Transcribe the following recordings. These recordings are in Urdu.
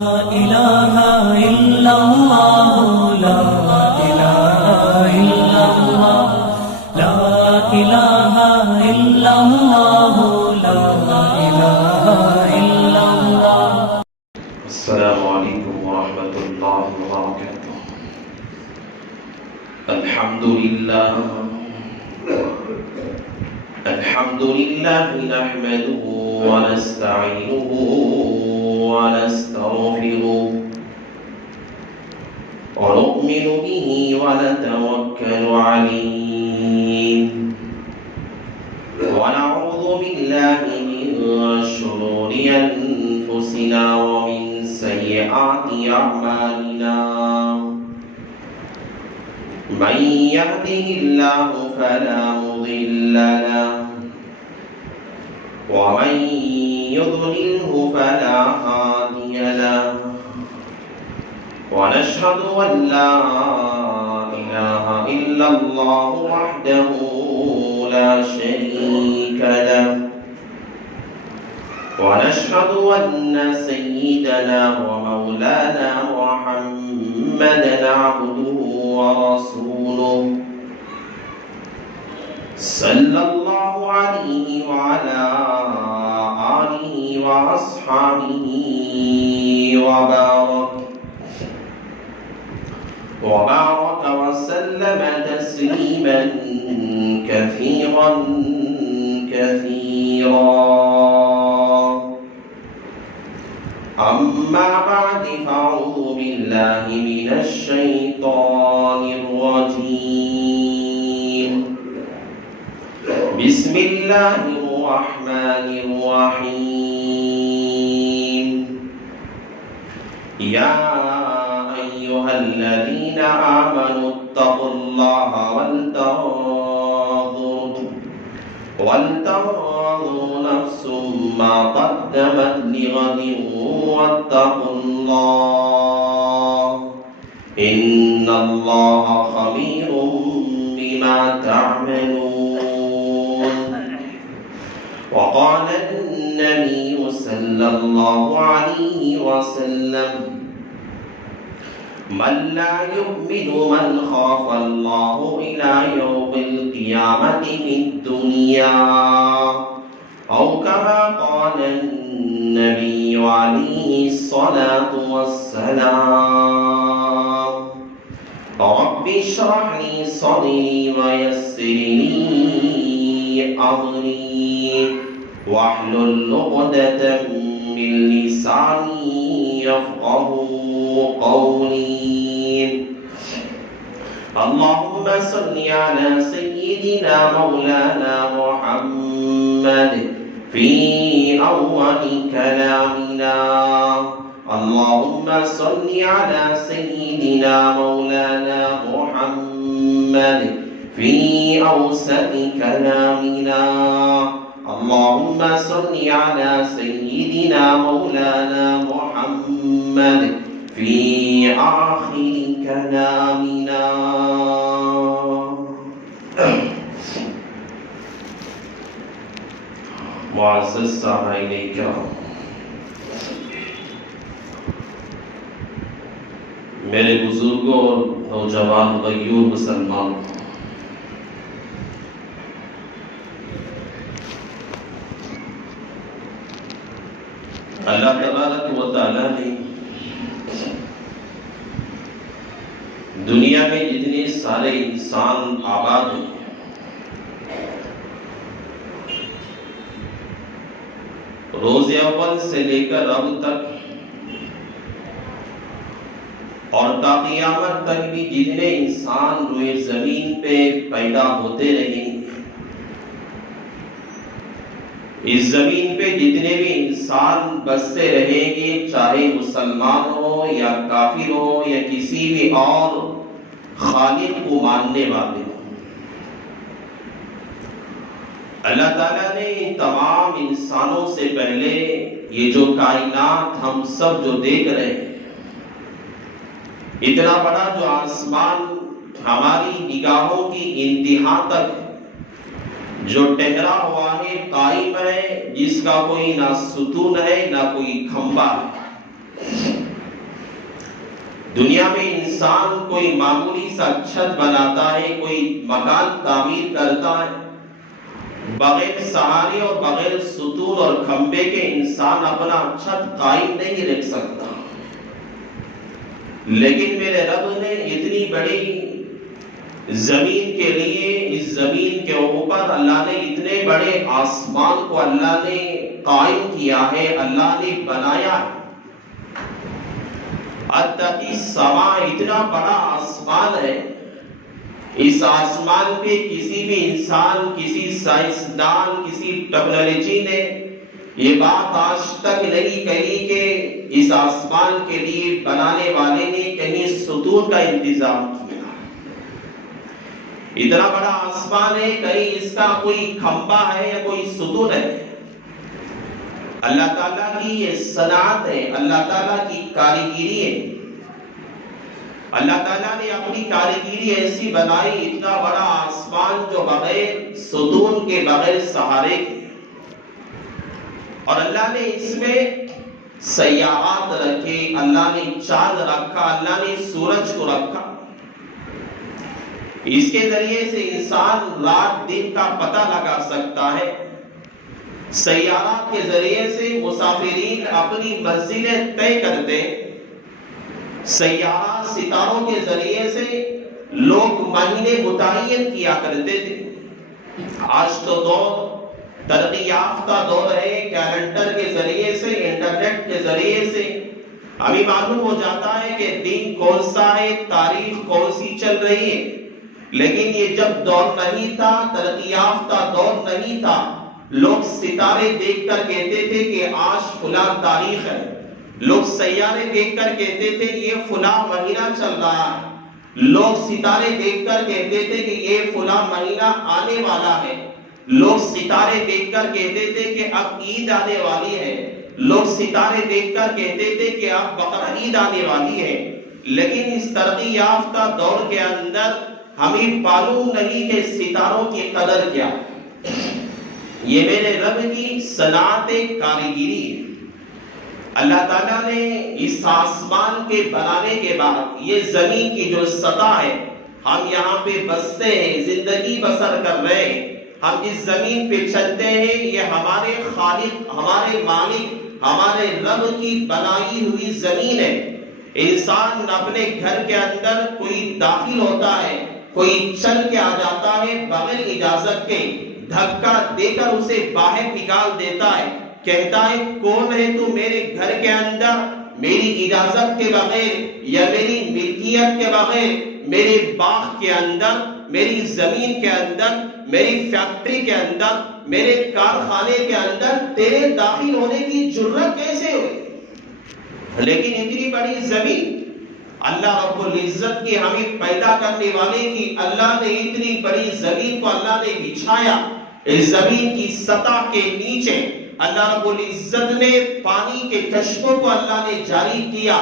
إله إلا الله لا إله إلا الله لا إله إلا الله لا إله إلا الله. السلام عليكم ورحمة الله وبركاته. الحمد لله نحمده ونستعينه ونستغفره ونؤمن به ونتوكل عليه ونعوذ بالله من شرور أنفسنا ومن سيئات أعمالنا. من يهده الله فلا مضل له ومن يضلله فلا هادي له. ونشهد أن لا إله إلا الله وحده لا شريك له. ونشهد أن سيدنا ومولانا محمدا عبده ورسوله صلى الله عليه وعلى آله وأصحابه وبارك وسلم تسليما كثيرا أما بعد فأعوذ بالله من الشيطان الرجيم. بسم الله الرحمن الرحيم. يا أيها الذين آمنوا اتقوا الله ولتنظر نفس ما قدمت لغد واتقوا الله إن الله خبير بما تعملون. وقال النبي صلى الله عليه وسلم من لا يؤمن من خاف الله إلى يوم القيامة في الدنيا أو كما قال النبي عليه الصلاة والسلام. رب اشرح لي صدري ويسر لي أمري واحلل عقدة من لساني يفقهوا قولي. اللهم صل على سيدنا مولانا محمد في أول كلامنا. اللهم صل على سيدنا مولانا محمد في أوسط كلامنا. اللهم صل على سيدنا مولانا محمد في آخر كلامنا. معزز سامعین کرام، میرے بزرگوں اور نوجوان غیور مسلمان، اللہ تبارک و تعالیٰ نے دنیا میں جتنے سارے انسان آباد ہیں، روز اول سے لے کر اب تک اور تا قیامت تک بھی جتنے انسان روئے زمین پہ پیدا ہوتے رہے، اس زمین پہ جتنے بھی انسان بستے رہیں گے، چاہے مسلمان ہو یا کافر ہو یا کسی بھی اور خالق کو ماننے والے ہوں، اللہ تعالیٰ نے ان تمام انسانوں سے پہلے یہ جو کائنات ہم سب جو دیکھ رہے ہیں، اتنا بڑا جو آسمان ہماری نگاہوں کی انتہا تک جو ٹکرا ہوا ہے، قائم ہے، جس کا کوئی نہ ستون ہے نہ کوئی کھمبا ہے، دنیا میں انسان کوئی معمولی سا چھت بناتا ہے، کوئی مکان تعمیر کرتا ہے، بغیر سہارے اور بغیر ستون اور کھمبے کے انسان اپنا چھت قائم نہیں رکھ سکتا۔ لیکن میرے رب نے اتنی بڑی زمین کے لیے، اس زمین کے اوپر اللہ نے اتنے بڑے آسمان کو اللہ نے قائم کیا ہے، اللہ نے بنایا ہے۔ اتقی سما، اتنا بڑا آسمان ہے، اس آسمان پہ کسی بھی انسان، کسی سائنسدان، کسی ٹیکنالوجی نے یہ بات آج تک نہیں کہی کہ اس آسمان کے لیے بنانے والے نے کہیں ستون کا انتظام کیا۔ اتنا بڑا آسمان ہے، کہیں اس کا کوئی کھمبا ہے یا کوئی ستون ہے؟ اللہ تعالیٰ کی یہ صنعت ہے، اللہ تعالیٰ کی کاریگری ہے۔ اللہ تعالیٰ نے اپنی کاریگری ایسی بنائی، اتنا بڑا آسمان جو بغیر ستون کے، بغیر سہارے کے، اور اللہ نے اس میں سیارات رکھے، اللہ نے چاند رکھا، اللہ نے سورج کو رکھا۔ اس کے ذریعے سے انسان رات دن کا پتہ لگا سکتا ہے۔ سیارات کے ذریعے سے مسافرین اپنی منزلیں طے کرتے، سیارات ستاروں کے ذریعے سے لوگ مہینے متعین کیا کرتے تھے۔ آج تو دور ترقی یافتہ دور ہے، کیلنڈر کے ذریعے سے، انٹرنیٹ کے ذریعے سے ہمیں معلوم ہو جاتا ہے کہ دن کون سا ہے، تاریخ کون سی چل رہی ہے۔ لیکن یہ جب دور نہیں تھا، ترقی یافتہ دور نہیں تھا، لوگ ستارے دیکھ کر کہتے تھے کہ آج فلاں تاریخ ہے، لوگ سیارے دیکھ کر کہتے تھے یہ فلاں مہینہ چل رہا ہے، لوگ ستارے دیکھ کر کہتے تھے کہ یہ فلاں مہینہ آنے والا ہے، لوگ ستارے دیکھ کر کہتے تھے کہ اب عید آنے والی ہے، لوگ ستارے دیکھ کر کہتے تھے کہ اب بقرہ عید آنے والی ہے۔ لیکن اس ترقی یافتہ دور کے اندر ہمیں معلوم نہیں کہ ستاروں کی قدر کیا۔ یہ میرے رب کی صنعت کاریگری ہے۔ اللہ تعالیٰ نے اس آسمان کے بنانے کے بعد یہ زمین کی جو سطح ہے، ہم یہاں پہ بستے ہیں، زندگی بسر کر رہے ہیں، ہم اس زمین پہ چلتے ہیں، یہ ہمارے خالق، ہمارے مالک، ہمارے رب کی بنائی ہوئی زمین ہے۔ انسان اپنے گھر کے اندر کوئی داخل ہوتا ہے، کوئی چل کے آ جاتا ہے بغیر اجازت کے، دھکا دے کر اسے باہر نکال دیتا ہے، کہتا ہے کون ہے تو میرے گھر کے اندر میری اجازت کے بغیر یا میری ملکیت کے بغیر میرے باغ کے اندر، میری زمین کے اندر، میری فیکٹری کے اندر، میرے کارخانے کے اندر تیرے داخل ہونے کی جرت کیسے ہوئی؟ لیکن اتنی بڑی زمین اللہ رب العزت کی، ہمیں پیدا کرنے والے کی، اللہ نے اتنی بڑی زمین کو اللہ نے بچھایا۔ اس زمین کی سطح کے نیچے اللہ رب العزت نے پانی کے چشموں کو اللہ نے جاری کیا۔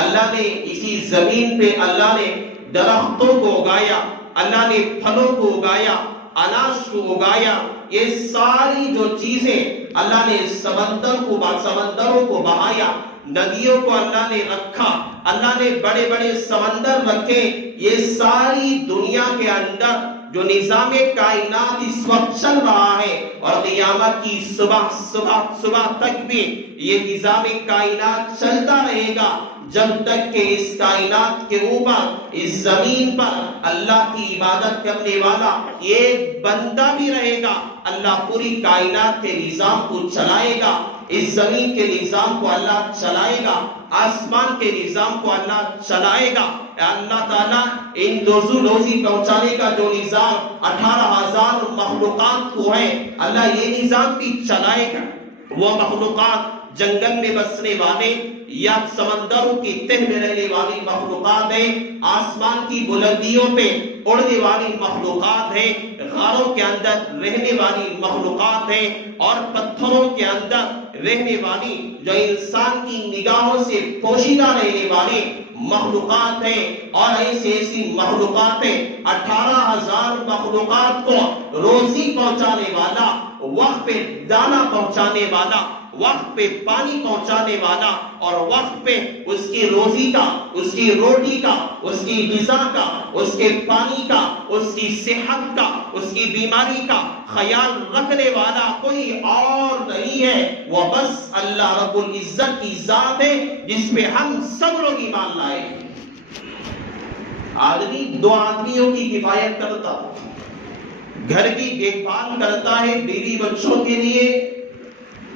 اللہ نے اسی زمین پہ اللہ نے درختوں کو اگایا، اللہ نے پھلوں کو اگایا، اناج کو اگایا۔ یہ ساری جو چیزیں اللہ نے سمندروں کو بہایا، ندیوں کو اللہ نے رکھا، اللہ نے بڑے بڑے سمندر رکھے۔ یہ ساری دنیا کے اندر جو نظام کائنات اس وقت چل رہا ہے اور قیامت کی صبح تک بھی یہ نظام کائنات چلتا رہے گا، جب تک کہ اس کائنات کے اوپر، اس زمین پر اللہ کی عبادت کرنے والا ایک بندہ بھی رہے گا، اللہ پوری کائنات کے نظام کو چلائے گا۔ اس زمین کے نظام کو اللہ چلائے گا، آسمان کے نظام کو اللہ چلائے گا۔ اللہ تعالیٰ ان روزی پہنچانے کا جو نظام 18,000 مخلوقات کو ہے، اللہ یہ نظام بھی چلائے گا۔ وہ مخلوقات جنگل میں بسنے والے یا سمندروں کی تہ میں رہنے والی مخلوقات ہیں، آسمان کی بلندیوں پہ اڑنے والی مخلوقات ہیں، غاروں کے اندر رہنے والی مخلوقات ہیں، اور پتھروں کے اندر رہنے والی جو انسان کی نگاہوں سے پوشیدہ رہنے والی مخلوقات ہیں، اور ایسی مخلوقات ہیں۔ 18,000 مخلوقات کو روزی پہنچانے والا، وقت پہ دانا پہنچانے والا، وقت پہ پانی پہنچانے والا اور وقت پہ اس کی روزی کا، اس کی روٹی کا، اس کی غذا کا، اس کے پانی کا، اس کی صحت کا، اس کی بیماری کا خیال رکھنے والا کوئی اور نہیں ہے، وہ بس اللہ رب العزت کی ذات ہے جس پہ ہم سب لوگ ایمان لائے۔ آدمی دو آدمیوں کی کفایت کرتا، گھر کی دیکھ بھال کرتا ہے، بیوی بچوں کے لیے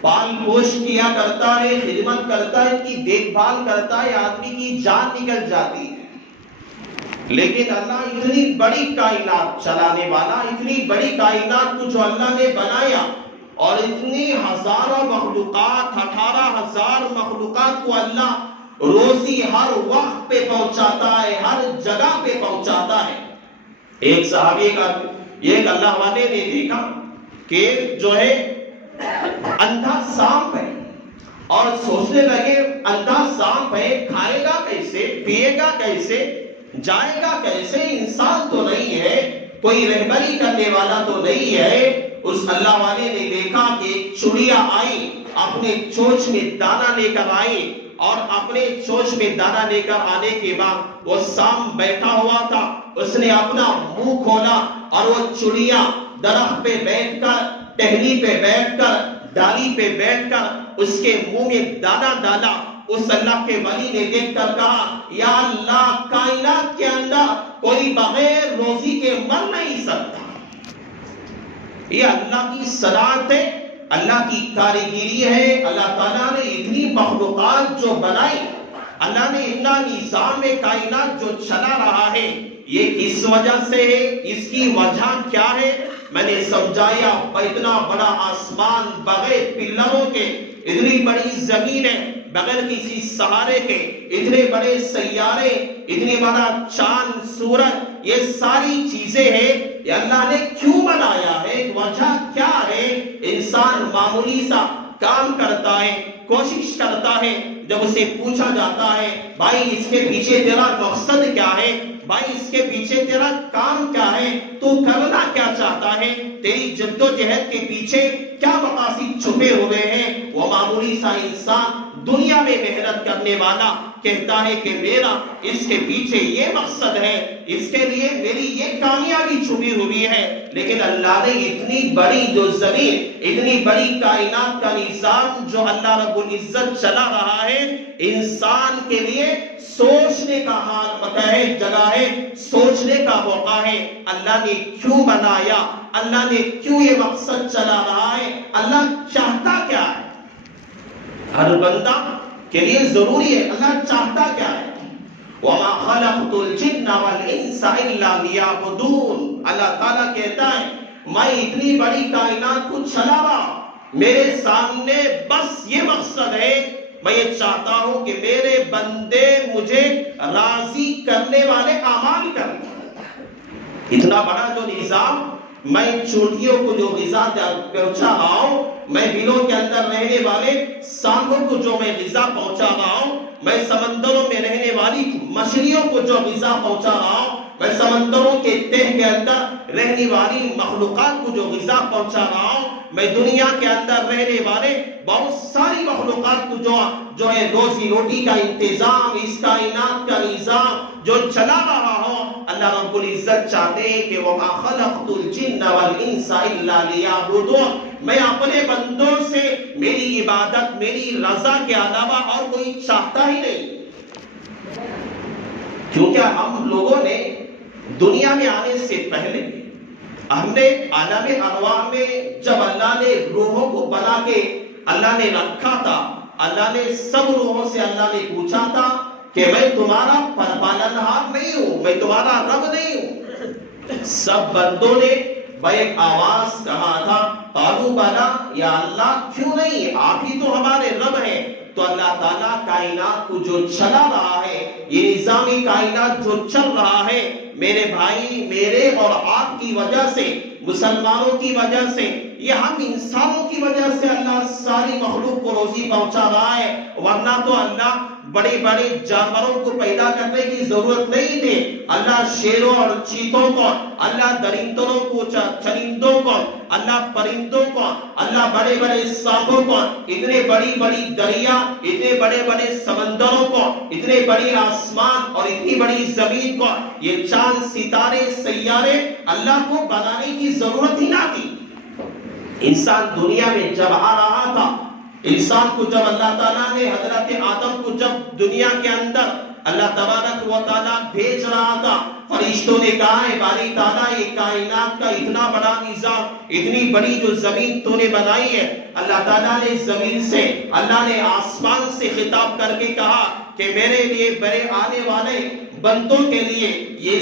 پال پوش کیا کرتا ہے، خدمت کرتا ہے، ان کی دیکھ بھال کرتا ہے، آدمی کی جان نکل جاتی ہے۔ لیکن اللہ اتنی بڑی کائنات چلانے والا، اتنی بڑی کائنات کو جو اللہ نے بنایا اور اتنی ہزاروں مخلوقات، 18,000 مخلوقات کو اللہ روزی ہر وقت پہ پہنچاتا ہے، ہر جگہ پہ پہنچاتا ہے۔ ایک صحابی کا ایک اللہ والے نے دیکھا کہ جو ہے اندھا سانپ ہے، اور سوچنے لگے اندھا سانپ ہے، کھائے گا کیسے، پیے گا کیسے، جائے گا کیسے، انسان تو نہیں ہے، کوئی رہبری کرنے والا تو نہیں ہے۔ اس اللہ والے نے دیکھا کہ ایک چڑیا آئی، اپنے چونچ میں دانہ لے کر آئی، اور اپنے چونچ میں دانہ لے کر آنے کے بعد وہ سانپ بیٹھا ہوا تھا، اس نے اپنا منہ کھولا اور وہ چڑیا درخت پہ بیٹھ کر، ٹہنی پہ بیٹھ کر، ڈالی پہ بیٹھ کر اس کے منہ میں دانہ ڈالا۔ اس اللہ کے ولی نے دیکھ کر کہا، یا اللہ، کائنات کے اندر کوئی بغیر روزی کے مر نہیں سکتا۔ یہ اللہ کی صنعت ہے، اللہ کی کاریگری ہے۔ اللہ تعالیٰ نے اتنی مخلوقات جو بنائی، اللہ نے اتنا نظام کائنات جو چلا رہا ہے، یہ کس وجہ سے ہے، اس کی وجہ کیا ہے؟ میں نے سمجھایا، اتنا بڑا آسمان بغیر پلروں کے، اتنی بڑی زمینیں بغیر کسی سہارے کے، اتنے بڑے سیارے، اتنی بڑا چاند سورج، یہ ساری چیزیں ہیں، یہ اللہ نے کیوں بنایا ہے؟ وجہ کیا ہے؟ انسان معمولی سا کام کرتا ہے، کوشش کرتا ہے، جب اسے پوچھا جاتا ہے بھائی اس کے پیچھے تیرا مقصد کیا ہے، بھائی اس کے پیچھے تیرا کام کیا ہے، تو کرنا کیا چاہتا ہے، تیری جدوجہد کے پیچھے کیا مقاصد چھپے ہوئے ہیں، وہ معمولی سا انسان دنیا میں محنت کرنے والا کہتا ہے کہ میرا اس کے پیچھے یہ مقصد ہے، اس کے لیے میری یہ کامیابی چھپی ہوئی ہے۔ لیکن اللہ نے اتنی بڑی جو زمین، اتنی بڑی کائنات کا نظام جو اللہ رب العزت چلا رہا ہے، انسان کے لیے سوچنے کا حال ہے، جگہ ہے، سوچنے کا موقع ہے۔ اللہ نے کیوں بنایا؟ اللہ نے کیوں یہ مقصد چلا رہا ہے؟ اللہ چاہتا کیا ہے؟ ہر بندہ کے لیے ضروری ہے، اللہ چاہتا کیا ہے؟ وَمَا خَلَقْتُ الْجِنَّ وَالْإِنسَ إِلَّا لِيَعْبُدُونَ۔ اللہ تعالیٰ کہتا ہے میں اتنی بڑی کائنات کو چلا رہا، میرے سامنے بس یہ مقصد ہے، میں یہ چاہتا ہوں کہ میرے بندے مجھے راضی کرنے والے اعمال کریں۔ اتنا بڑا جو نظام، میں چونٹیوں کو جو غذا پہنچا رہا ہوں، میں بلوں کے اندر رہنے والے سانپوں کو جو میں غذا پہنچا رہا ہوں، میں سمندروں میں رہنے والی مچھلیوں کو جو غذا پہنچا رہا ہوں، میں سمندروں کے تہ کے اندر رہنے والی مخلوقات کو جو غذا پہنچا رہا ہوں، میں دنیا کے اندر رہنے والے بہت ساری مخلوقات کو جو ہے روزی روٹی کا انتظام، اس کائنات کا نظام جو چلا رہا ہوں، اللہ رب العزت چاہتے ہیں کہ وَمَا خَلَقْتُ الْجِنَّ وَالْإِنسَ إِلَّا لِيَعْبُدُونَ۔ میں اپنے بندوں سے میری عبادت، میری رضا کے علاوہ اور کوئی چاہتا ہی نہیں، کیونکہ ہم لوگوں نے دنیا میں آنے سے پہلے ہم نے عالم ارواح میں جب اللہ نے روحوں کو بنا کے اللہ نے رکھا تھا، اللہ نے سب روحوں سے اللہ نے پوچھا تھا کہ میں تمہارا پالنہار نہیں ہوں، میں تمہارا رب نہیں ہوں۔ سب بندوں نے ایک آواز کہا تھا، قالوا بلا، یا اللہ کیوں نہیں، آپ ہی تو ہمارے رب ہیں۔ تو اللہ تعالیٰ کائنات کو جو چلا رہا ہے، یہ نظامی کائنات جو چل رہا ہے، میرے بھائی، میرے اور آپ کی وجہ سے، مسلمانوں کی وجہ سے، یہ ہم انسانوں کی وجہ سے اللہ ساری مخلوق کو روزی پہنچا رہا ہے، ورنہ تو اللہ بڑے بڑے جانوروں کو پیدا کرنے کی ضرورت نہیں تھی. اللہ شیروں اور چیتوں کو, اللہ درندوں کو, چرندوں کو, اللہ پرندوں کو, اللہ بڑے بڑے سانپوں کو, اتنے بڑی بڑی دریا, اتنے بڑے بڑے سمندروں کو, اتنے بڑی آسمان اور اتنی بڑی زمین کو, یہ چاند ستارے سیارے اللہ کو بنانے کی ضرورت ہی نہ تھی. انسان دنیا میں جب آ رہا تھا, انسان کو جب اللہ تعالیٰ نے حضرت آدم کو جب دنیا کے اندر اللہ تبارک و تعالیٰ بھیج رہا تھا, فرشتوں نے کہا ہے باری تعالیٰ یہ کائنات کا اتنا بڑا نظام, اتنی بڑی جو زمین تو نے بنائی ہے, اللہ تعالیٰ نے زمین سے, اللہ نے آسمان سے خطاب کر کے کہا کہ میرے لیے بڑے آنے والے بندوں کے لیے یہ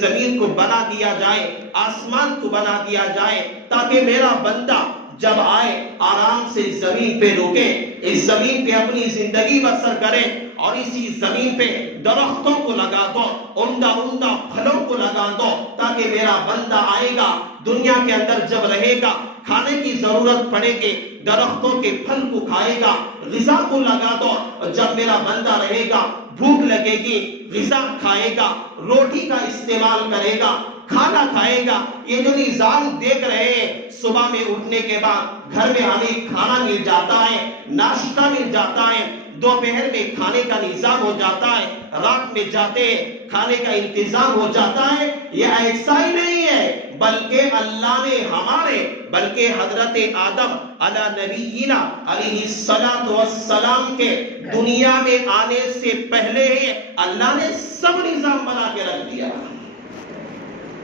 زمین کو بنا دیا جائے, آسمان کو بنا دیا جائے, تاکہ میرا بندہ جب آئے آرام سے زمین پہ رکے, اس زمین پہ اپنی زندگی بسر کرے, اور اسی زمین پہ درختوں کو لگا دو, عمدہ عمدہ پھلوں کو لگا دو, تاکہ میرا بندہ آئے گا دنیا کے اندر جب رہے گا کھانے کی ضرورت پڑے گی, درختوں کے پھل کو کھائے گا, غذا کو لگا دو, جب میرا بندہ رہے گا بھوک لگے گی غذا کھائے گا, روٹی کا استعمال کرے گا, کھانا کھائے گا. یہ جو نظام دیکھ رہے ہیں, صبح میں اٹھنے کے بعد گھر میں ہمیں کھانا مل جاتا ہے, ناشتہ مل جاتا ہے, دوپہر میں کھانے کا نظام ہو جاتا ہے, رات میں جاتے کھانے کا انتظام ہو جاتا ہے. یہ ایسا ہی نہیں ہے, بلکہ اللہ نے ہمارے, بلکہ حضرت آدم علی نبینا علیہ الصلوۃ والسلام کے دنیا میں آنے سے پہلے ہی اللہ نے سب نظام بنا کے رکھ دیا.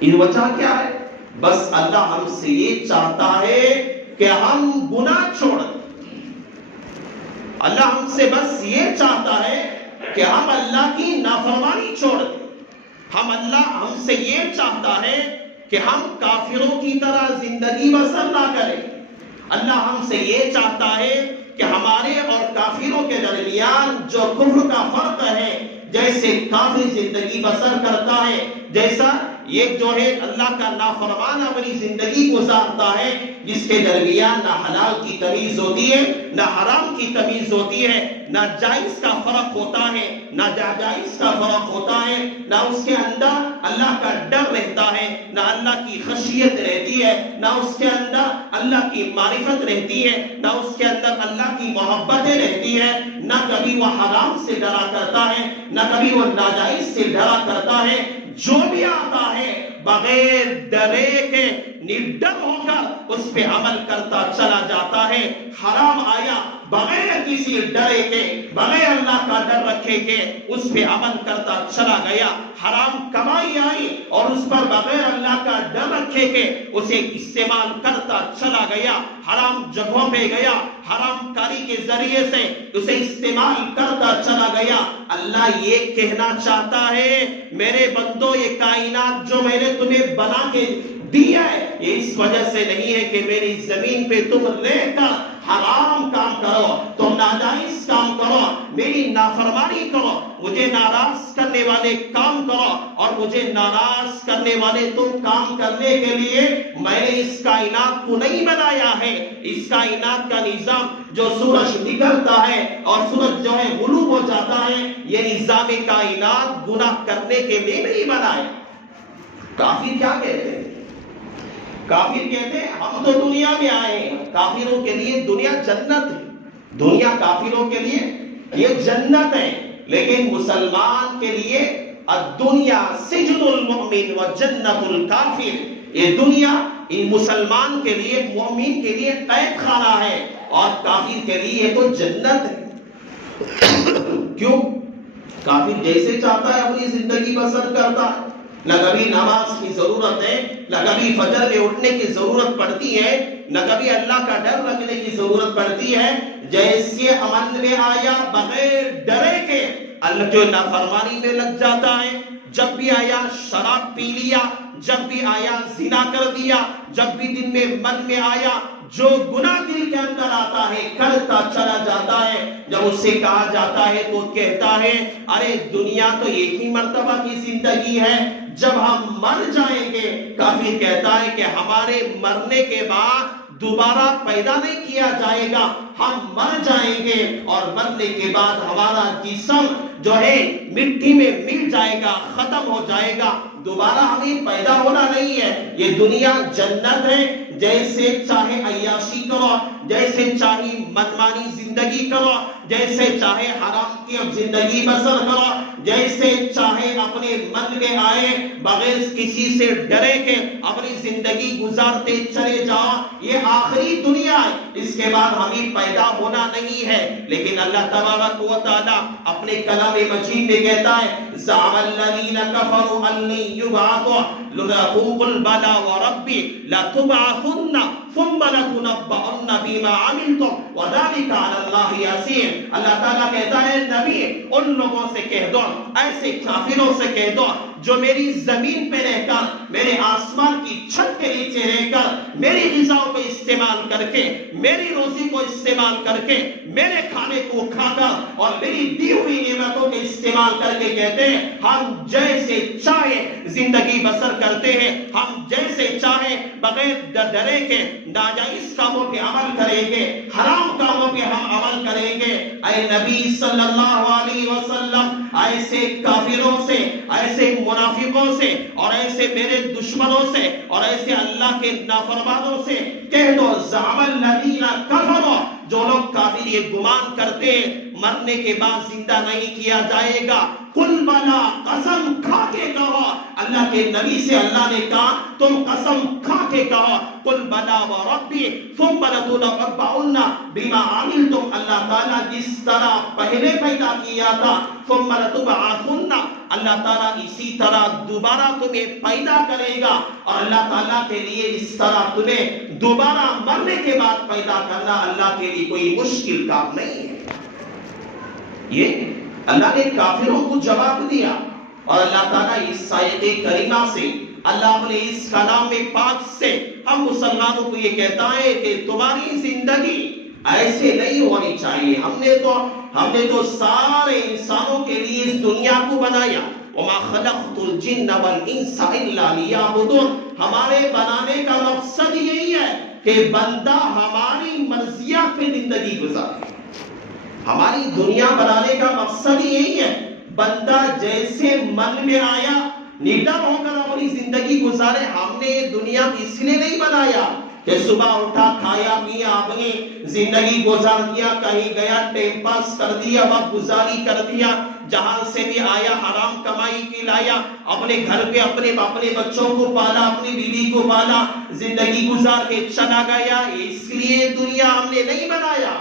یہ وجہ کیا ہے؟ بس اللہ ہم سے یہ چاہتا ہے کہ ہم گناہ چھوڑ دیں. اللہ ہم سے بس یہ چاہتا ہے کہ ہم اللہ کی نافرمانی چھوڑ دیں. اللہ ہم سے یہ چاہتا ہے کہ ہم کافروں کی طرح زندگی بسر نہ کریں. اللہ ہم سے یہ چاہتا ہے کہ ہمارے اور کافروں کے درمیان جو کفر کا فرق ہے, جیسے کافر زندگی بسر کرتا ہے, جیسا یہ جو ہے اللہ کا نافرمان اپنی زندگی گزارتا ہے, جس کے درمیان نہ حلال کی تمیز ہوتی ہے, نہ حرام کی تمیز ہوتی ہے, نہ جائز کا فرق ہوتا ہے, نہ ناجائز کا فرق ہوتا ہے, نہ اس کے اندر اللہ کا ڈر رہتا ہے, نہ اللہ کی خشیت رہتی ہے, نہ اس کے اندر اللہ کی معرفت رہتی ہے, نہ اس کے اندر اللہ کی محبتیں رہتی ہے, نہ کبھی وہ حرام سے ڈرا کرتا ہے, نہ کبھی وہ ناجائز سے ڈرا کرتا ہے. جو بھی آتا ہے بغیر ڈرے کے نڈر ہو کر اس پہ عمل کرتا چلا جاتا ہے. حرام آیا بغیر کسی ڈرے کے, بغیر اللہ کا ڈر رکھے کے اس پہ عمل کرتا چلا گیا. حرام کمائی آئی اور اس پر بغیر اللہ کا ڈر رکھے کے اسے استعمال کرتا چلا گیا. حرام جگہوں پہ گیا, حرام کاری کے ذریعے سے اسے استعمال کرتا چلا گیا. اللہ یہ کہنا چاہتا ہے میرے بندوں, یہ کائنات جو میں نے تمہیں بنا کے دیا ہے یہ اس وجہ سے نہیں ہے کہ میری زمین پہ تم رہ کر حرام کام کرو, تم ناجائز کام کرو, میری نافرمانی کرو, مجھے ناراض کرنے والے کام کرو, اور مجھے ناراض کرنے والے تم کام کرنے کے لیے میں نے اس کائنات کو نہیں بنایا ہے. اس کائنات کا نظام جو سورج نکلتا ہے اور سورج جو ہے غروب ہو جاتا ہے, یہ نظام کائنات گناہ کرنے کے لیے نہیں بنایا. کافر کیا کہتے ہیں؟ کافر کہتے ہیں ہم تو دنیا میں آئے ہیں, کافروں کے لیے دنیا جنت ہے. دنیا کافروں کے لیے یہ جنت ہے, لیکن مسلمان کے لیے الدنیا سجن المؤمن و جنت الکافر. یہ دنیا ان مسلمان کے لیے, مومن کے لیے قید خانہ ہے, اور کافر کے لیے تو جنت ہے. کیوں؟ کافر جیسے چاہتا ہے اپنی زندگی بسر کرتا ہے, نہ کبھی نماز کی ضرورت ہے, نہ کبھی فجر میں اٹھنے کی ضرورت پڑتی ہے, نہ کبھی اللہ کا ڈر رکھنے کی ضرورت پڑتی ہے. جیسے عمل میں آیا بغیر ڈرے کے اللہ جو نافرمانی میں لگ جاتا ہے. جب بھی آیا شراب پی لیا, جب بھی آیا زنا کر دیا, جب بھی دن میں من میں آیا جو گناہ دل کے اندر آتا ہے کرتا چلا جاتا ہے. جب اس سے کہا جاتا ہے تو کہتا ہے ارے دنیا تو ایک ہی مرتبہ کی زندگی ہے, جب ہم مر جائیں گے. کافر کہتا ہے کہ ہمارے مرنے کے بعد دوبارہ پیدا نہیں کیا جائے گا، ہم مر جائیں گے اور مرنے کے بعد ہمارا جسم جو ہے مٹی میں مل جائے گا، ختم ہو جائے گا، دوبارہ ہمیں پیدا ہونا نہیں ہے۔ یہ دنیا جنت ہے، جیسے چاہے عیاشی کرو، جیسے چاہے منمانی زندگی کرو، جیسے چاہے حرام کی اب زندگی بسر کرو، جیسے چاہے اپنے من میں آئے بغیر کسی سے ڈرے کے اپنی زندگی گزارتے چلے جاؤ۔ یہ آخری دنیا ہے، اس کے بعد ہمیں پیدا ہونا نہیں ہے۔ لیکن اللہ تبارک و تعالی اپنے کلام مجید میں کہتا ہے زعم الذین کفروا ان لن یبعثوا قل بلی وربی لتبعثن ثم لتنبؤن بما عملتم وذلك على اللہ یسیر۔ اللہ تعالیٰ کہتا ہے نبی ان لوگوں سے کہہ دو، ایسے کافروں سے کہہ دو جو میری زمین پہ رہ کر، میرے آسمان کی چھت کے نیچے رہ کر، میری غذاؤں کو استعمال کر کے، میری روزی کو استعمال کر کے، میرے کھانے کو کھا کر اور میری دی ہوئی نعمتوں کے استعمال کر کے کہتے ہیں ہم جیسے چاہے زندگی بسر کرتے ہیں، ہم جیسے چاہے بغیر ڈرے کے ناجائز کاموں پہ عمل کریں گے، حرام کاموں پہ ہم عمل کریں گے۔ اے نبی صلی اللہ علیہ وسلم ایسے کافروں سے، ایسے منافقوں سے اور ایسے میرے دشمنوں سے اور ایسے اللہ کے نافرمانوں سے کہہ دو زعم الذین کفروا، جو لوگ کافر یہ گمان کرتے ہیں مرنے کے بعد زندہ نہیں کیا جائے گا، قل بلا، قسم کھا کے کہو، اللہ کے نبی سے اللہ نے کہا تم قسم کھا کے کہو قل بلا وربی ثم لتنبؤن بما عملتم، اللہ تعالیٰ جس طرح پہلے پیدا کیا تھا ثم لتبعثن، اللہ تعالیٰ اسی طرح دوبارہ تمہیں پیدا کرے گا، اور اللہ تعالیٰ کے لیے اس طرح تمہیں دوبارہ مرنے کے بعد پیدا کرنا اللہ کے لیے کوئی مشکل کام نہیں ہے۔ یہ اللہ نے کافروں کو جواب دیا، اور اللہ تعالیٰ اس آیت کریمہ سے، اللہ اپنے اس کلام پاک سے ہم مسلمانوں کو یہ کہتا ہے کہ تمہاری زندگی ایسے نہیں ہونی چاہیے۔ ہم نے تو سارے انسانوں کے لیے اس دنیا کو بنایا، وما خلقت الجن والانس الا لیعبدون، ہمارے بنانے کا مقصد یہی ہے کہ بندہ ہماری مرضیات پہ زندگی گزارے۔ ہماری دنیا بنانے کا مقصد یہی ہے بندہ جیسے من میں آیا نڈر ہو کر اپنی زندگی گزارے۔ ہم نے یہ دنیا اس لیے نہیں بنایا کہ صبح اٹھا کھایا پیا اپنی زندگی گزار دیا، کہیں گیا ٹائم پاس کر دیا، وقت گزاری کر دیا، جہاں سے بھی آیا حرام کمائی کی لایا، اپنے گھر پہ اپنے بچوں کو پالا، اپنی بیوی کو پالا، زندگی گزار کے چلا گیا۔ اس لیے دنیا ہم نے نہیں بنایا۔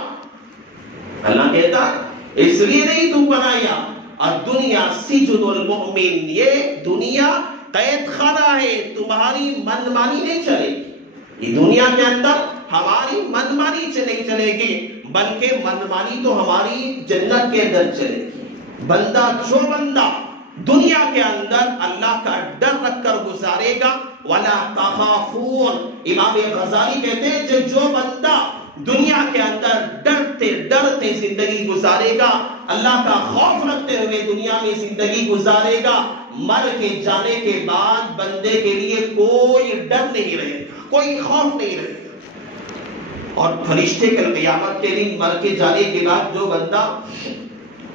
اللہ کہتا اس لیے نہیں تم بنایا۔ الدنیا سجن المؤمن، یہ دنیا قید خانہ ہے، تمہاری منمانی نہیں چلے گی۔ یہ دنیا کے اندر ہماری منمانی نہیں چلے گی، بلکہ منمانی تو ہماری جنت کے اندر چلے گی۔ جو بندہ دنیا کے اندر اللہ کا ڈر رکھ کر گزارے گا، وَلَا تَخَافُونَ، امام غزالی کہتے ہیں جو بندہ دنیا کے اندر ڈرتے زندگی گزارے گا، اللہ کا خوف رکھتے ہوئے دنیا میں زندگی گزارے گا، مر کے جانے کے بعد بندے کے لیے کوئی ڈر نہیں رہے گا، کوئی خوف نہیں رہے گا۔ اور فرشتے کل قیامت کے دن مر کے جانے کے بعد جو بندہ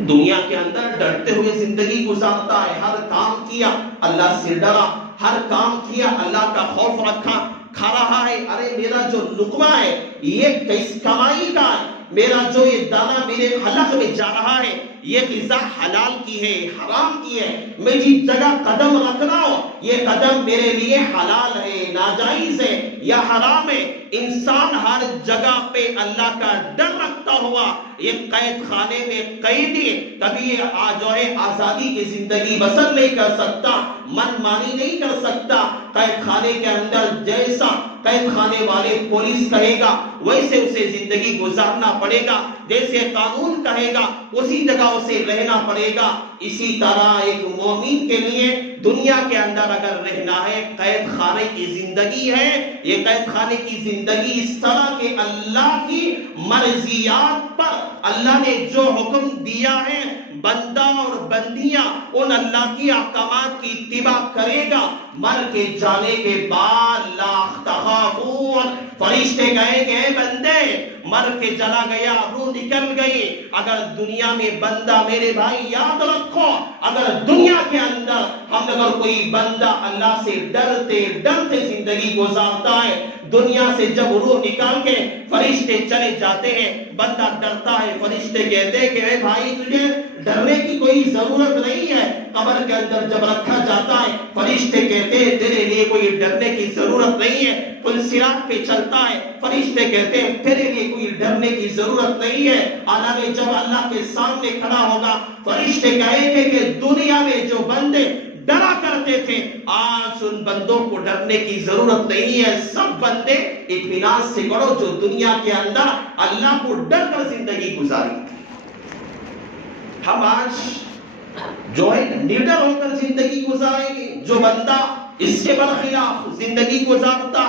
دنیا کے اندر ڈرتے ہوئے زندگی گزارتا ہے، ہر کام کیا اللہ سے ڈرا، ہر کام کیا اللہ کا خوف رکھا، کھا رہا ہے ارے میرا جو لقمہ ہے یہ کس کمائی کا ہے، میرا جو یہ دانہ میرے حلق میں جا رہا ہے یہ غذا حلال کی ہے حرام کی ہے، میں جس جگہ قدم رکھ رہا ہوں یہ قدم میرے لیے حلال ہے ناجائز ہے یا حرام ہے۔ انسان ہر جگہ پہ اللہ کا ڈر رکھتا ہوا یہ قید خانے میں قیدی، کبھی یہ جو ہے آزادی کی زندگی بسر نہیں کر سکتا، من مانی نہیں کر سکتا۔ قید خانے کے اندر جیسا قید خانے والے پولیس کہے گا ویسے اسے زندگی گزارنا پڑے گا، جیسے قانون کہے گا اسی جگہ اسے رہنا پڑے گا۔ اسی طرح ایک مومن کے لیے دنیا کے اندر اگر رہنا ہے قید خانے کی زندگی ہے، یہ قید خانے کی زندگی اس طرح کہ اللہ کی مرضیات پر اللہ نے جو حکم دیا ہے بندہ اور بندیاں ان اللہ کی احکامات کی اتباع کرے گا، مر کے جانے کے بعد لا تخافون، فرشتے کہیں کہ اے بندے مر کے چلا گیا، روح نکل گئی، اگر دنیا میں بندہ، میرے بھائی یاد رکھو، اگر دنیا کے اندر ہم اگر کوئی بندہ اللہ سے ڈرتے ڈرتے زندگی گزارتا ہے، دنیا سے جب روح نکال کے فرشتے چلے جاتے ہیں، بندہ ڈرتا ہے، فرشتے کہتے ہیں کہ اے بھائی تجھے ڈرنے کی کوئی ضرورت نہیں ہے، قبر کے اندر جب رکھا جاتا ہے فرشتے کہتے ہیں تیرے لیے کوئی ڈرنے کی ضرورت نہیں ہے، پل صراط پہ چلتا ہے فرشتے کہتے ہیں تیرے لیے کوئی ڈرنے کی ضرورت نہیں ہے، حالانکہ جب اللہ کے سامنے کھڑا ہوگا فرشتے کہیں گے کہ دنیا میں جو بندے ڈرا کرتے تھے آج ان بندوں کو ڈرنے کی ضرورت نہیں ہے، سب بندے اطمینان سے کرو جو دنیا کے اندر اللہ کو ڈر کر زندگی گزاری۔ ہم آج جو ہے نڈر ہو کر زندگی گزاریں گے، جو بندہ اس کے برخلاف زندگی گزارتا،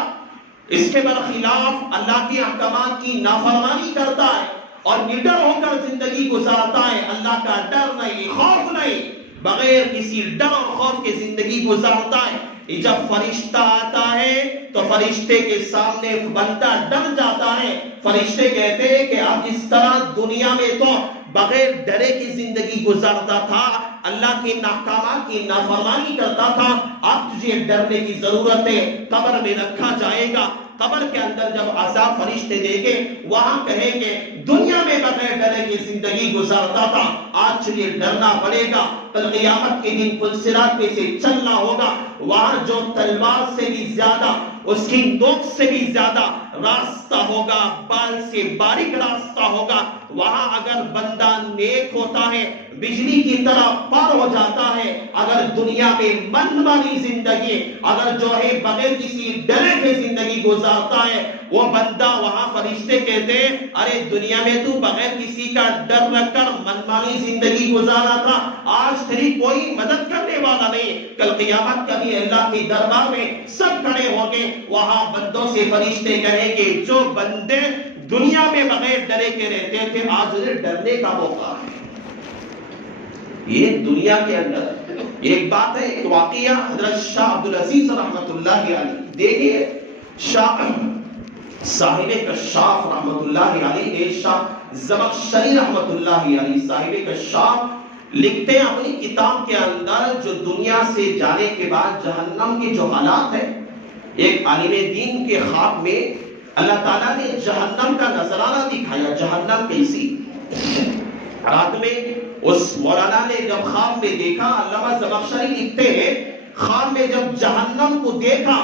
اس کے برخلاف اللہ کے احکامات کی نافرمانی کرتا ہے اور نڈر ہو کر زندگی گزارتا ہے، اللہ کا ڈر نہیں، خوف نہیں، بغیر کسی ڈر اور خوف کے زندگی گزارتا ہے، جب فرشتہ آتا ہے تو فرشتے کے سامنے بندہ ڈر جاتا ہے، فرشتے کہتے ہیں کہ اب اس طرح دنیا میں تو بغیر ڈرے کی زندگی گزارتا تھا، اللہ کے احکامات کی نافرمانی کرتا تھا، اب تجھے ڈرنے کی ضرورت ہے، قبر میں رکھا جائے گا، قبر کے اندر جب عذاب فرشتے دیں گے وہاں کہیں گے دنیا میں بغیر ڈرے کی زندگی گزارتا تھا، آج تجھے ڈرنا پڑے گا، کل قیامت کے دن پل صراط پہ سے چلنا ہوگا، وہاں جو تلوار سے بھی زیادہ، اس کی نوک سے بھی زیادہ راستہ ہوگا، بال سے باریک راستہ ہوگا، وہاں اگر بندہ نیک ہوتا ہے بجلی کی طرح پار ہو جاتا ہے، اگر دنیا میں من والی زندگی، اگر جو ہے بغیر کسی ڈرے کے زندگی گزارتا ہے، وہ بندہ وہاں فرشتے کہتے ہیں ارے دنیا میں تو بغیر کسی کا ڈر رکھ کر من مانی زندگی گزارا تھا، آج تیری کوئی مدد کرنے والا نہیں، کل قیامت کا بھی اللہ کے دربار میں سب کھڑے ہوں گے، وہاں بندوں سے فرشتے کہیں گے جو بندے دنیا میں بغیر ڈرے کے رہتے تھے آج انہیں ڈرنے کا موقع ہے۔ یہ دنیا کے اندر ایک بات ہے، ایک واقعہ حضرت شاہ عبدالعزیز رحمت اللہ علیہ، دیکھیے شاہ صاحب کشاف رحمت اللہ علیہ، شاہ زمخشری رحمت اللہ علیہ صاحب کشاف لکھتے ہیں اپنی کتاب کے اندر جو دنیا سے جانے کے بعد جہنم کے جو حالات ہیں، ایک عالم دین کے خواب میں اللہ تعالیٰ نے جہنم کا نظرانہ دکھایا، جہنم کیسی، رات میں اس مولانا نے جب خواب میں دیکھا، علامہ زمخشری لکھتے ہیں خواب میں جب جہنم کو دیکھا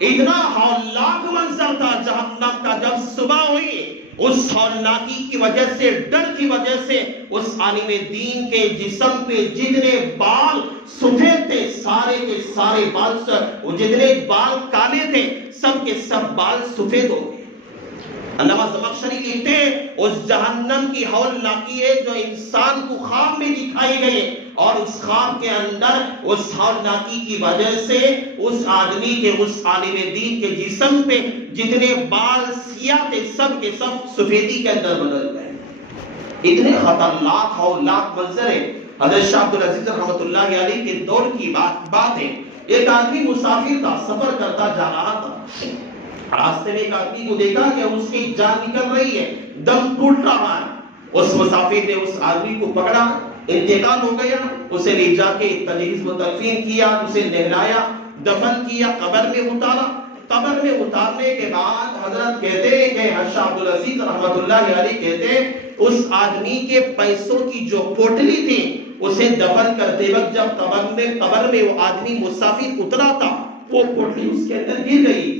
اتنا ہولناک منظر تھا جہنم کا، جب صبح ہوئی اس ہولناکی کی وجہ سے، ڈر کی وجہ سے اس عالم دین کے جسم پہ جتنے بال سفید تھے سارے کے سارے بال، وہ جتنے بال کالے تھے سب کے سب بال سفید ہو گئے۔ علامہ زمخشری لکھتے ہیں اس جہنم کی ہولناکی ہے جو انسان کو خواب میں دکھائی گئی، اور اس خواب کے اندر اس ہولناکی کی وجہ سے اس آدمی کے، اس عالم دین کے جسم پہ جتنے بال سیاہ تھے سب کے سب سفیدی کے اندر بدل گئے۔ اتنے خطرناک ہولناک منظر ہے۔ حضرت شاہ عبدالعزیز رحمت اللہ علیہ کے دور کی بات ہے، ایک آدمی مسافر تھا، سفر کرتا جا رہا تھا، راستے میں ایک آدمی کو دیکھا کہ اس کی جان نکل رہی ہے، دم ٹوٹ رہا ہے، اس مسافر نے اس آدمی کو پکڑا، انتقال ہو گیا، اسے لے جا کے تجہیز و تکفین کیا، اسے نہلایا، دفن کیا، قبر میں اتارا، قبر میں اتارنے کے بعد حضرت کہتے ہیں کہ شاہ عبدالعزیز رحمت اللہ علیہ کہتے ہیں اس آدمی کے پیسوں کی جو پوٹلی تھی اسے دفن کرتے وقت جب قبر میں وہ آدمی مسافر اترا تھا وہ پوٹلی اس کے اندر گر گئی،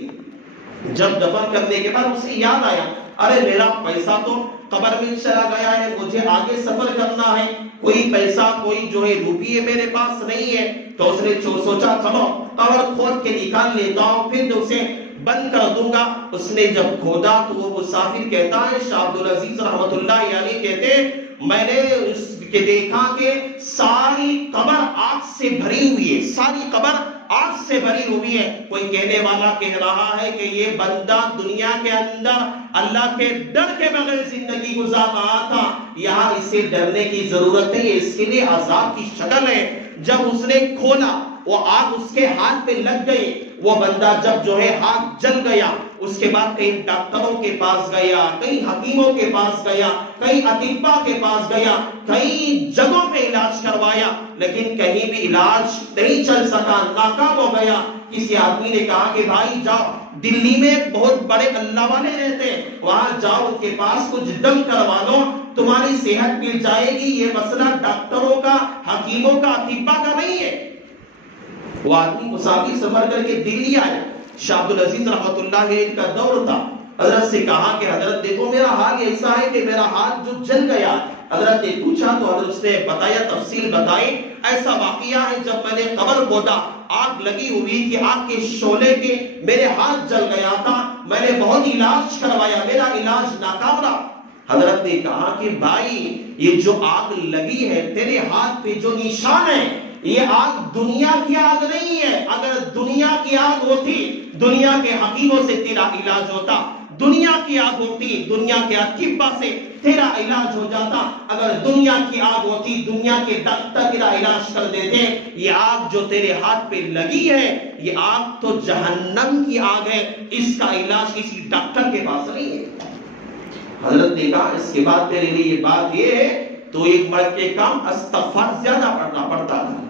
جب دفن کرنے کے بعد اسے یاد آیا ارے میرا پیسہ تو قبر میں چلا گیا ہے، مجھے آگے سفر کرنا ہے، کوئی پیسہ کوئی جو ہے روپیے میرے پاس نہیں ہے، تو اس نے سوچا چلو قبر کھود کے نکال لیتا ہوں پھر اسے بند کر دوں گا۔ اس نے جب کھودا تو وہ مسافر کہتا ہے، شاہ عبدالعزیز رحمت اللہ علیہ کہتے ہیں میں نے اس کے دیکھا کہ ساری قبر آگ سے بھری ہوئی ہے، ساری قبر آگ سے بھری ہوئی ہے. کوئی کہنے والا کہہ رہا ہے کہ یہ بندہ دنیا کے اندر اللہ کے ڈر کے بغیر زندگی گزار رہا تھا, یہاں اسے ڈرنے کی ضرورت نہیں ہے, اس کے لیے عذاب کی شکل ہے. جب اس نے کھولا وہ آگ اس کے ہاتھ پہ لگ گئی, وہ بندہ جب جو ہے ہاتھ جل گیا, اس کے بعد کئی ڈاکٹروں کے پاس گیا, کئی حکیموں کے پاس گیا, کئی اطباء کے پاس گیا, کئی جگہوں پہ علاج کروایا, لیکن کہیں بھی علاج نہیں چل سکا, ناکام ہو گیا. کسی آدمی نے کہا کہ بھائی جاؤ, دلی میں بہت بڑے اللہ والے رہتے ہیں, وہاں جاؤ, ان کے پاس کچھ دم کروا لو, تمہاری صحت مل جائے گی. یہ مسئلہ ڈاکٹروں کا, حکیموں کا, اطباء کا نہیں ہے. وہ آدمی مسافر سفر کر کے دلی آیا. شاہ عبد العزیز رحمۃ اللہ علیہ کا دور تھا. حضرت سے کہا کہ حضرت دیکھو میرا حال ایسا ہے کہ میرا ہاتھ جو جل گیا. حضرت نے پوچھا تو حضرت نے بتایا, تفصیل بتائی. ایسا واقعہ ہے جب میں نے قبر کھودا, آگ لگی ہوئی تھی, آگ کے شعلے کے میرے ہاتھ جل گیا تھا, میں نے بہت علاج کروایا, میرا علاج ناکام رہا. حضرت نے کہا کہ بھائی یہ جو آگ لگی ہے تیرے ہاتھ پہ جو نشان ہے, یہ آگ دنیا کی آگ نہیں ہے. اگر دنیا کی آگ ہوتی, دنیا کے حکیموں سے تیرا علاج ہوتا. دنیا کی آگ ہوتی, دنیا کے اطباء سے تیرا علاج ہو جاتا. اگر دنیا کی آگ ہوتی, دنیا کے ڈاکٹر تیرا علاج کر دیتے. یہ آگ جو تیرے ہاتھ پہ لگی ہے, یہ آگ تو جہنم کی آگ ہے, اس کا علاج کسی ڈاکٹر کے پاس نہیں ہے. حضرت نے کہا اس کے بعد تیرے لیے یہ بات یہ ہے, تو ایک مرد کے کام استغفار زیادہ پڑھنا پڑتا تھا.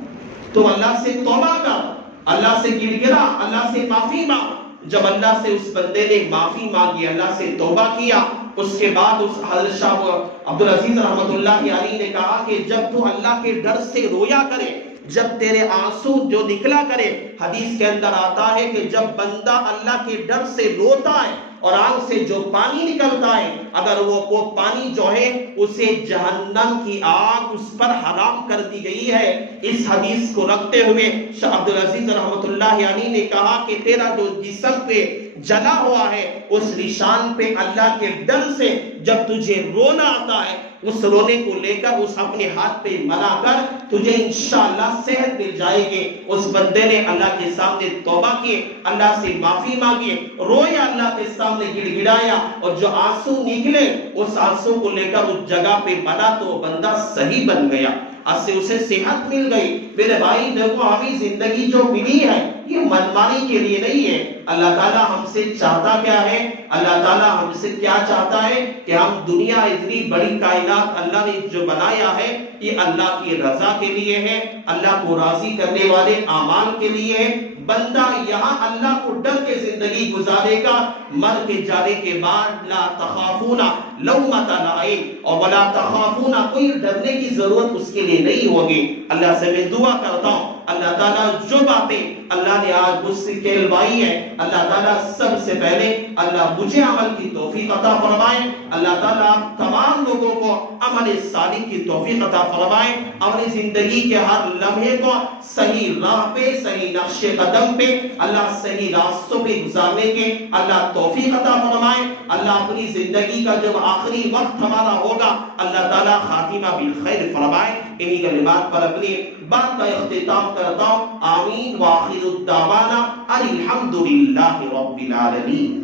تو اللہ سے توبہ کر, اللہ سے گڑ گڑا, اللہ سے معافی مانگ. جب اللہ سے اس بندے نے معافی مانگی, اللہ سے توبہ کیا, اس کے بعد اس حضرت شاہ عبد العزیز رحمۃ اللہ علیہ نے کہا کہ جب تو اللہ کے ڈر سے رویا کرے, جب تیرے آنسو جو نکلا کرے, حدیث کے اندر آتا ہے کہ جب بندہ اللہ کے ڈر سے روتا ہے اور آنکھ سے جو پانی نکلتا ہے, اگر وہ پانی جو ہے اسے جہنم کی آگ اس پر حرام کر دی گئی ہے. اس حدیث کو رکھتے ہوئے شاہ عبد العزیز رحمۃ اللہ علیہ نے کہا کہ تیرا جو جسم پہ جلا ہوا ہے, اس نشان پہ اللہ کے ڈر سے جب تجھے رونا آتا ہے, اس رونے کو لے کر اس اپنے ہاتھ پہ ملا کر تجھے انشاءاللہ صحت مل جائے گی. اس بندے نے اللہ کے سامنے توبہ کی, اللہ سے معافی مانگی, رویا, اللہ کے سامنے گڑ گڑایا, اور جو آنسو نکلے اس آنسو کو لے کر اس جگہ پہ ملا تو بندہ صحیح بن گیا, اس سے اسے صحت مل گئی. میرے بھائی دیکھو, ہمیں زندگی جو ملی ہے یہ منمانی کے لیے نہیں ہے. اللہ تعالیٰ ہم سے چاہتا کیا ہے, اللہ تعالیٰ ہم سے کیا چاہتا ہے کہ ہم دنیا, اتنی بڑی کائنات اللہ نے جو بنایا ہے, یہ اللہ کی رضا کے لیے ہے, اللہ کو راضی کرنے والے اعمال کے لیے ہے. بندہ یہاں اللہ کو ڈر کے زندگی گزارے گا, مر کے جانے کے بعد لا تخافون لومۃ لائم, اور ولا تخافون, کوئی ڈرنے کی ضرورت اس کے لیے نہیں ہوگی. اللہ سے میں دعا کرتا ہوں, اللہ تعالیٰ جو باتیں اللہ نے آج مجھ سے کہلوائی ہے, اللہ تعالیٰ سب سے پہلے اللہ مجھے عمل کی توفیق عطا فرمائے. اللہ تعالیٰ تمام لوگوں کو عمل صالح کی توفیق عطا فرمائے, اپنی زندگی کے ہر لمحے کو صحیح راہ پہ, صحیح نقش قدم پہ, اللہ صحیح راستوں پہ گزارنے کے اللہ توفیق عطا فرمائے. اللہ اپنی زندگی کا جب آخری وقت ہمارا ہوگا, اللہ تعالیٰ خاتمہ بالخیر فرمائے. انہی کلمات پر اپنی بات کا اختتام کرتا ہوں. آمین. وآخر الدعوانا الحمدللہ رب العالمین.